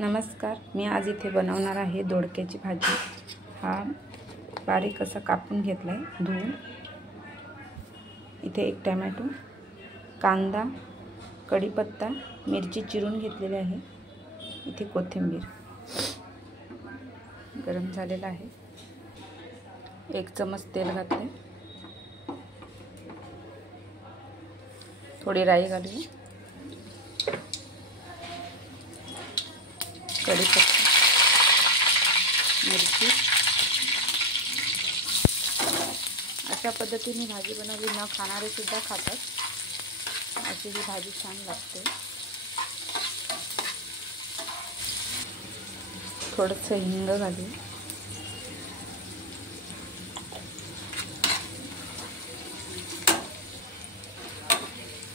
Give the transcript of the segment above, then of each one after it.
नमस्कार, मी आज इथे बनवणार आहे दोडक्याची भाजी। हा बारीक असा कापून घेतलाय धुवून। इथे एक टोमॅटो, कांदा, कढीपत्ता, मिरची चिरून घेतलेली आहे। इथे कोथिंबीर। गरम झालेला आहे। 1 चमच तेल घातले। थोडी राई घालूया। कढीपत्ता, मिरची। अशा पद्धतीने भाजी बनवली न खाणारे सुद्धा खातात। अशी ही भाजी छान लागते। थोडंसं हिंग घालू।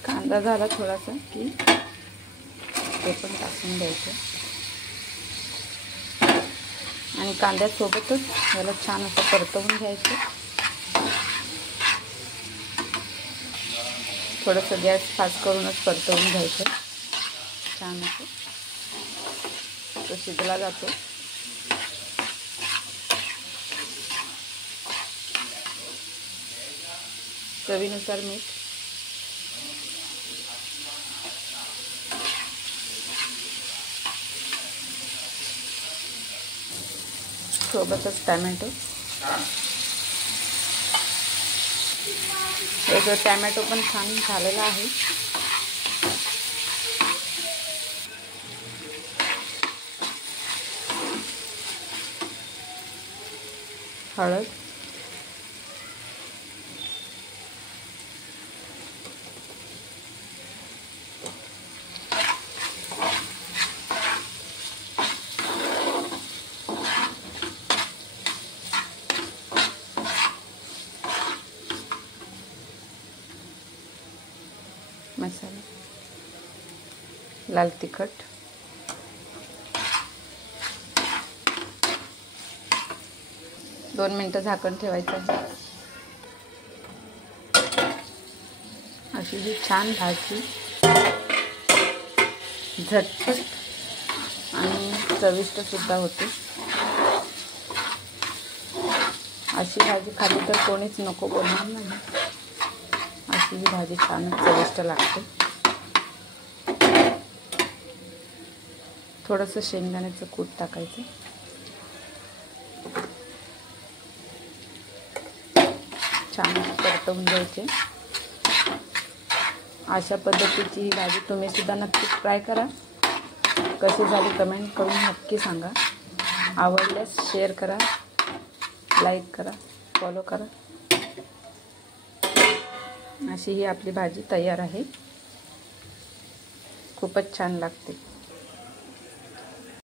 कांदा झाला थोडासा की ते पण टाकून द्यायचं आणि कांद्यासोबतच याला छान असं परतवून घ्यायचं। थोडंसं गॅस फास्ट करूनच परतवून घ्यायचं। छान असं तो शिजला जातो। चवीनुसार मीठ। सोबतच टोमॅटो। हे जो टोमॅटो पण छान झालेला आहे। हळद, मसाला, लाल तिखट, दोन मिनिटं झाकण ठेवायचं आहे। अशी ही छान भाजी झटपट आणि चविष्ट सुद्धा होते। अशी भाजी खाली तर कोणीच नको बोलणार नाही। अशी ही भाजी छान चविष्ट लागते। थोडंसं शेंगदाण्याचं कूट टाकायचं। छान परतवून घ्यायचे। अशा पद्धतीची ही भाजी तुम्ही सुद्धा नक्की ट्राय करा। कशी झाली कमेंट करून नक्की सांगा। आवडल्यास शेअर करा, लाईक करा, फॉलो करा। अशी ही आपली भाजी तयार आहे। खूपच छान लागते।